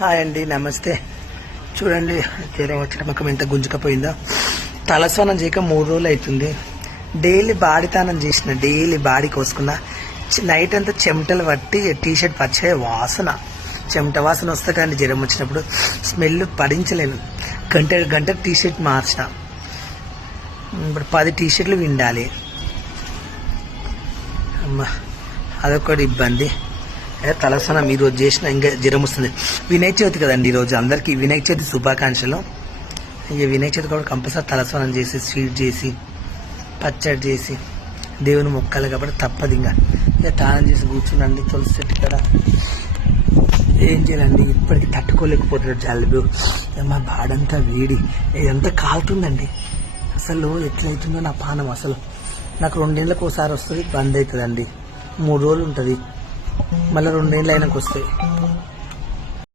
Hi అండి నమస్తే. చూడండి జ్వరం వచ్చిన ముఖం ఎంత గుంజుకపోయిందో? తలస్నానం చేయక మూడు రోజులు అవుతుంది. డైలీ బాడీ తానం చేసిన డైలీ బాడీ కోసుకున్న నైట్ అంతా చెమటలు పట్టి టీ షర్ట్ పచ్చే వాసన. చెమట వాసన వస్తే కానీ జ్వరం వచ్చినప్పుడు స్మెల్ పడించలేను. గంట గంట టీ షర్ట్ మార్చిన. ఇప్పుడు పది టీ షర్ట్లు విండాలి. అమ్మా అదొకటి ఇబ్బంది. ఏ ఈరోజు చేసిన ఇంకా జ్వరం వస్తుంది. వినాయక చవితి కదండి ఈరోజు. అందరికీ వినాయక చవితి శుభాకాంక్షలు. ఇక వినాయక చవితి కూడా కంపల్సరీ తలస్నానం చేసి స్వీట్ చేసి పచ్చడి చేసి దేవుని మొక్కలు కాబట్టి తప్పదు ఇంకా. ఇక తానం చేసి కూర్చునండి తులసి చెట్టు కాడ. ఏం చేయాలండి? ఇప్పటికి తట్టుకోలేకపోతున్నాడు జలుబు. మా బాడంతా వేడి. ఎంత కాలుతుందండి? అసలు ఎట్లయితుందో నా పానం అసలు. నాకు రెండేళ్ళకి ఒకసారి వస్తుంది బంద్ అవుతుందండి. మూడు రోజులు ఉంటుంది. మళ్ళీ రెండేళ్ళు ఆయనకు వస్తాయి.